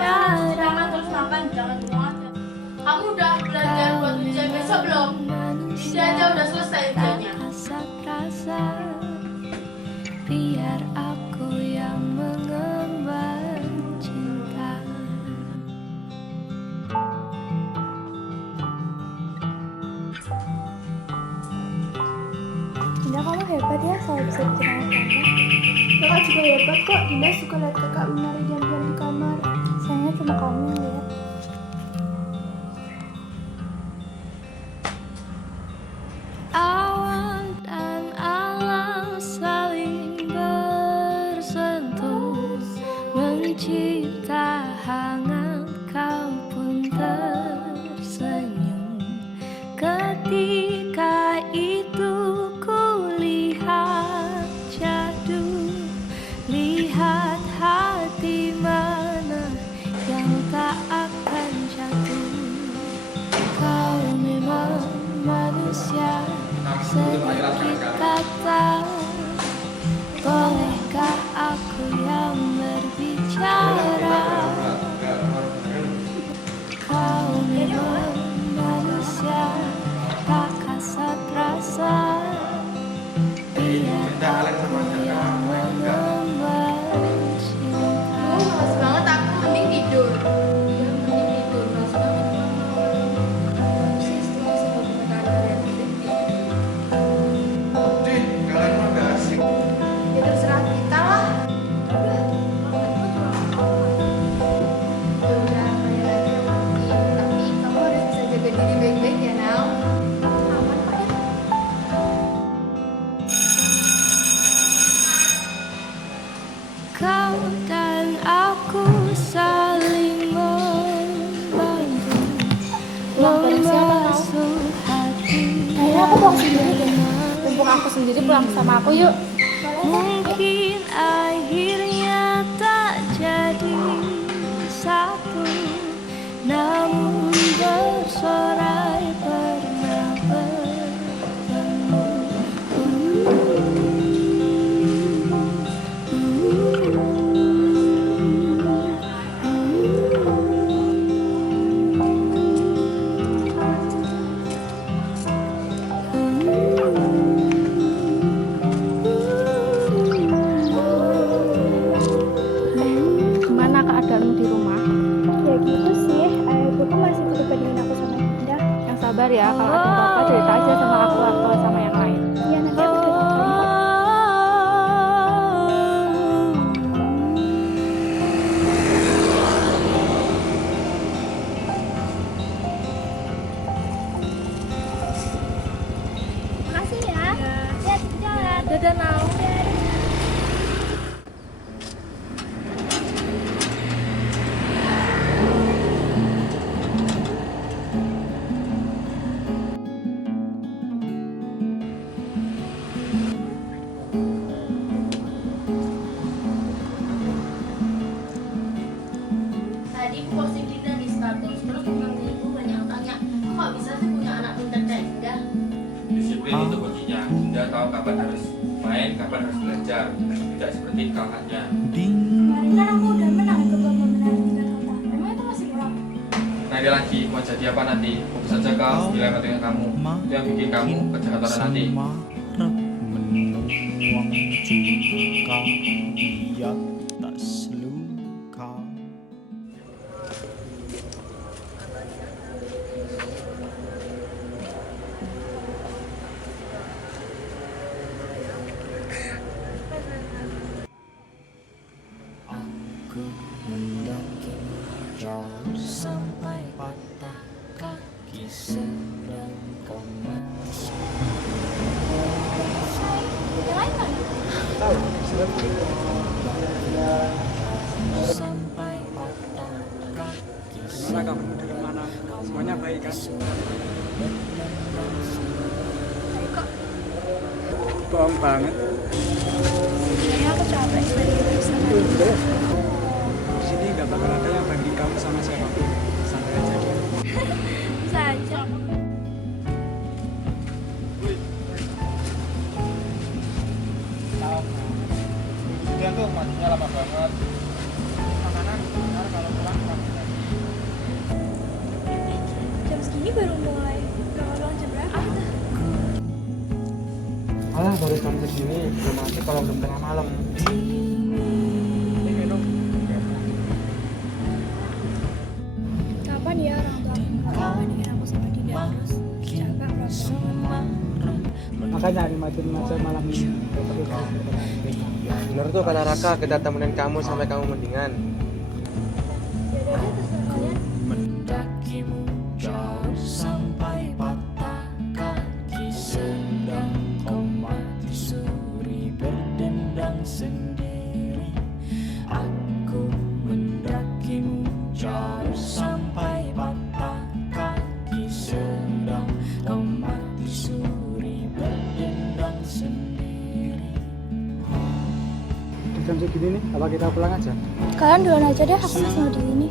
jangan terus makan, jangan ngomong aja. Kamu udah belajar buat ujian besok belum? Ini aja udah selesai ujiannya. Biar aku yang mengemban cinta. Dinda, kamu hebat ya, selalu bisa bikin anak bangga. Kakak juga hebat kok. Dinda suka lihat kakak menari diam-diam di kamar. Sayangnya cuma kamu yang lihat. Awan dan alam saling bersentuh, mencipta hangat, kau pun tersenyum. Ketika itu kulihat jadu, lihat hati mana yang tak akan jatuh. Kau memang manusia, sedikit kata. Bolehkah aku yang berbicara? Kau memang manusia, tak kasat rasa. Biar aku yang mengemban cinta. Males banget aku, mending tidur. Mending tidur, males banget. Ya terserah kita lah. Ya udah, kalian lagi yang mati. Tapi kamu harus bisa jaga diri baik-baik ya, Nel. Aman kok ya. Kau dan aku saling membantu, membasuh hati. Akhirnya aku pulang sendiri deh. Mumpung aku sendiri, pulang sama aku yuk. Mungkin akhirnya tak jadi satu, namun bersorai pernah bertemu. Gimana keadaanmu di rumah? Ya gitu sih, ayahku masih tetap bandingin aku sama Dinda. Yang sabar ya, kalau ada apa-apa cerita aja sama aku atau sama yang lain. Iya, nanti aku datang kok. Makasih ya. Ya, jalan. Dadah, Nau. Tadi aku posting Dinda di status, terus teman-temanku banyak yang tanya, kok bisa sih punya anak pintar kayak Dinda? Disiplin itu kuncinya. Dinda tahu kapan harus main, kapan harus belajar. Tidak seperti kakaknya. Kemarin kan aku udah menang ke lomba menari 3 kata. Emang itu masih kurang? Nanti lagi mau jadi apa nanti? Fokus saja kau, nilai dengan kamu. Itu yang bikin kamu kerja kantoran nanti. Menuang juga dia tak seluka. Aku mendaki jauh sampai patah kaki sedang kau masuk. Yang lain mana? Sampai patah kaki. Gimana kamu di mana? Semuanya baik kan? Bohong banget. Kayaknya aku capek dari sana. Di sini nggak bakal ada yang banding kamu sama siapapun. Santai aja dia. Bisa aja. Dia tuh mandinya lama banget. Makanan, ntar kalau pulang jam segini belum mati kalau belum tengah malam. Ini minum. Kapan ya orang tua aku bandingin aku sama Dinda terus? Capek perasaan. Makanya nikmatin aja malam ini. Bener tuh kata Raka, kita temenin kamu sampai kamu mendingan. Mendakimu jauh sampai patah kaki, sedang kau mati suri berdendang sendiri. Aku mendakimu jauh sampai patah kaki, sedang kau mati suri berdendang sendiri. Jam segini nih, apa kita pulang aja? Kalian duluan aja deh, aku masih mau di sini.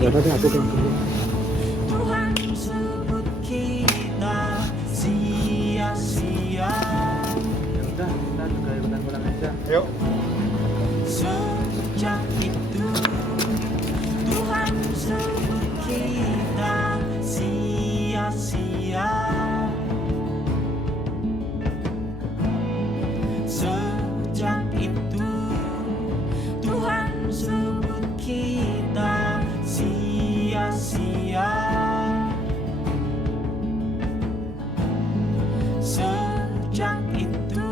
Ya udah deh, aku pulang dulu. Tuhan sebut kita sia-sia. Ya udah, kita juga ikutan pulang aja. Yuk. Sejak itu Tuhan sebut kita sia-sia. Sejak itu Tuhan sebut kita sia-sia. Sejak itu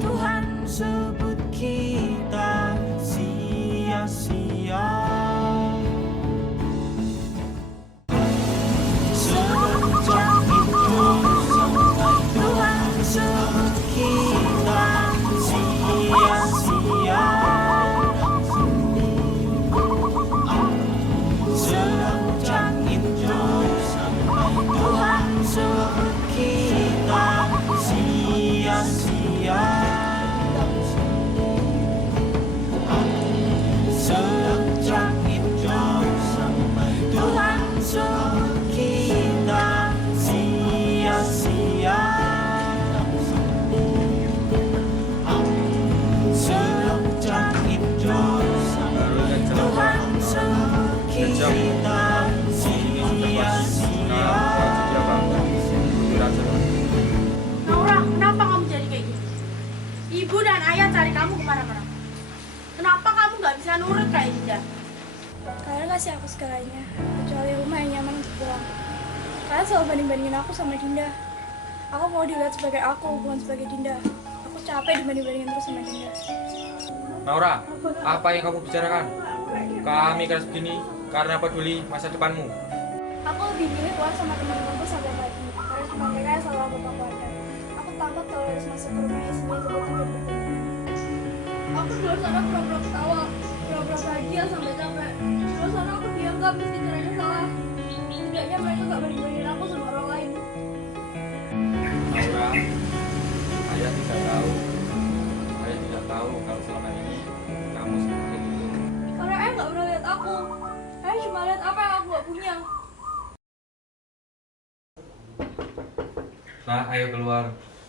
Tuhan sebut kita sia-sia. Sejak itu Tuhan sebut kita sia-sia. Sejak itu Tuhan sebut kita sia-sia. Sejak itu Tuhan sebut kita sia-sia. Sejak itu Tuhan sebut kita sia-sia. Naura, kenapa kamu jadi kayak gitu? Ibu dan ayah cari kamu kemana-mana. Kenapa kamu nggak bisa nurut kayak Dinda? Kalian kasih aku segalanya, kecuali rumah yang nyaman untuk pulang. Kalian selalu banding-bandingin aku sama Dinda. Aku mau dilihat sebagai aku, bukan sebagai Dinda. Aku capek dibanding-bandingin terus sama Dinda. Naura, apa yang kamu bicarakan? Kami keras begini karena peduli masa depanmu. Aku lebih milih keluar sama teman-temanku sampai pagi. Karena cuma mereka yang selalu aku keluarkan. Aku takut kalau harus masuk ke rumahnya sendiri tiba-tiba bertemu. Aku di luar sana pura-pura ketawa, pura-pura bahagia sampai capek. Di luar sana aku dianggap meski caranya salah. Setidaknya mereka nggak banding-bandingin aku sama orang lain. Naura, ayah tidak tahu. Ayah tidak tahu kalau selama ini kamu seperti itu. Karena ayah nggak pernah lihat aku. Ayah cuma lihat apa yang aku nggak punya. Nah, ayo keluar.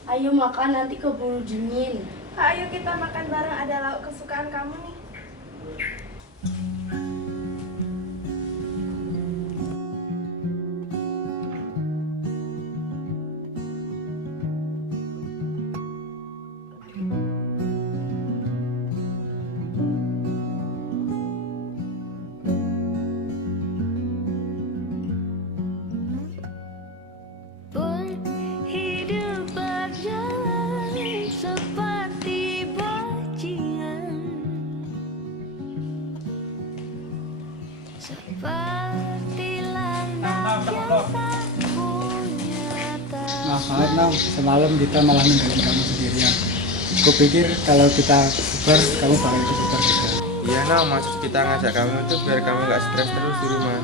Ayo makan, nanti keburu dingin. Ayo kita makan bareng, ada lauk kesukaan kamu nih. Pun hidup berjalan seperti bajingan, seperti landak yang tak punya Maaf banget Nam, semalam kita malah ninggalin kamu sendirian. Kupikir kalau kita bubar, kamu bakal ikut bubar juga. Iya, Nam, maksud kita ngajak kamu itu biar kamu nggak stres terus di rumah.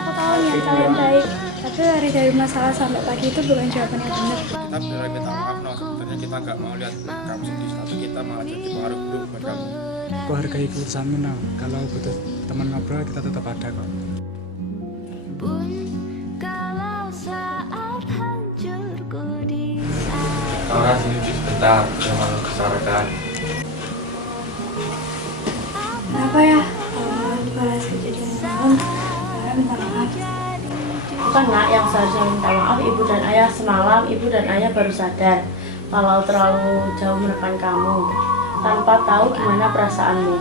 Aku tahu niat kalian baik, tapi lari dari masalah sampai pagi itu bukan jawaban yang benar. Kita benar minta maaf, Nam. Sebenarnya kita nggak mau lihat kamu sedih, tapi kita malah jadi pengaruh buruk buat kamu. Aku hargai keputusanmu Nam. Kalau butuh teman ngobrol, kita tetap ada kok. pun kalau saat hancurku di sana. Naura, sini sebentar, jangan membesarkan. Kenapa ya? Kalau balas kejadian malam, saya minta maaf. Bukan nak yang seharusnya minta maaf ibu dan ayah. Semalam ibu dan ayah baru sadar kalau terlalu jauh menekan kamu, tanpa tahu gimana perasaanmu.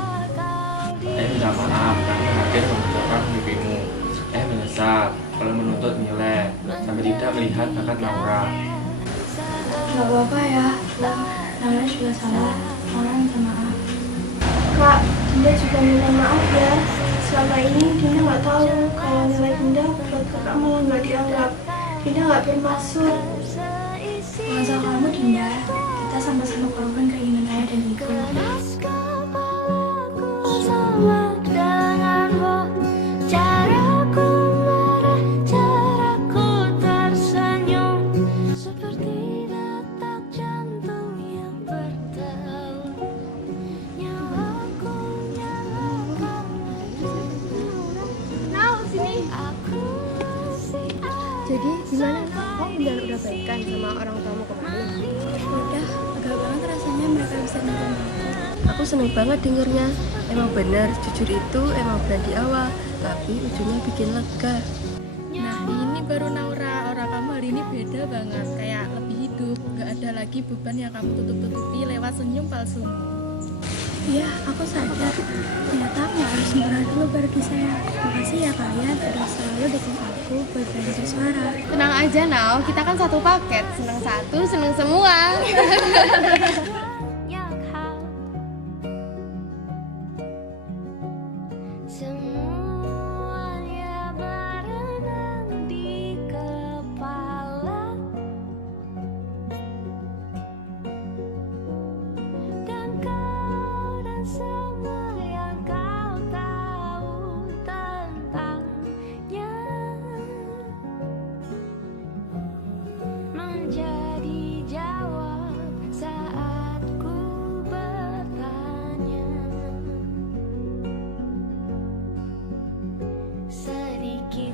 Minta maaf karena hadir membicarakan mimpimu. Menyesal kalau menuntut nilai sampai tidak melihat bakat Naura. Gak apa-apa ya, Naura juga salah. Naura minta maaf. Kak, Dinda juga minta maaf ya. Selama ini Dinda nggak tahu kalau nilai Dinda buat kakak malah nggak dianggap. Dinda nggak bermaksud. Masalah kamu Dinda, kita sama-sama korban keinginan ayah dan ibu. Sama denganmu, caraku marah, caraku tersenyum, seperti detak jantung yang bertaut. Nyawaku nyalakan. Nah, sini. Jadi gimana? Kamu udah baikan sama orang tuamu kemarin? Udah, agak banget rasanya mereka bisa nonton aku. Aku seneng banget dengernya. Emang bener, jujur itu emang berat di awal, tapi ujungnya bikin lega. Nah ini baru Naura, aura kamu hari ini beda banget, kayak lebih hidup. Gak ada lagi beban yang kamu tutup-tutupi lewat senyum palsumu. Iya, aku sadar. Ternyata aku nggak harus murah dulu baru disayang. Makasih ya kalian udah selalu dukung aku buat berani bersuara. Tenang aja Nau, kita kan satu paket, seneng satu, seneng semua. Semuanya berenang di kepala, dan kau dan semua yang kau tahu tentangnya menjadi jawab saat ku bertanya. Sedikit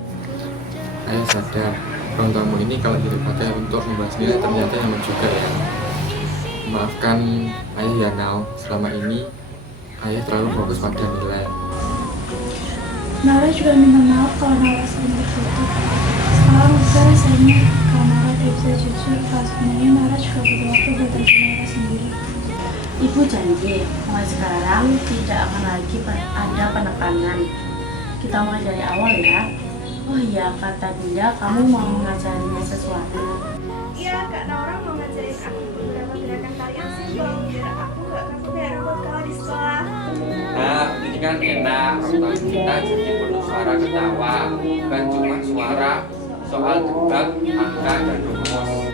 Ayah sadar, orang tamu ini kalau dipakai untuk membahas nilai ternyata yang juga ya. Maafkan ayah ya Nau, selama ini ayah terlalu fokus pada nilai. Naura juga minta maaf kalau Naura sering bertutur. Sekarang bisa rasanya kalau Naura tidak bisa jujur kalau sebenarnya Naura juga butuh waktu buat tahu Naura sendiri. Ibu janji, mulai sekarang tidak akan lagi ada penekanan. Kita mulai dari awal ya. Oh iya, kata Dinda, kamu mau mengajarinya sesuatu. Iya, Kak Naura mau ngajarin aku beberapa gerakan tarian simpel biar aku nggak kaku kayak robot kalau di sekolah. Nah, ini kan enak, orang kita jadi penuh suara ketawa, bukan cuma suara soal debat, angka, dan rumus.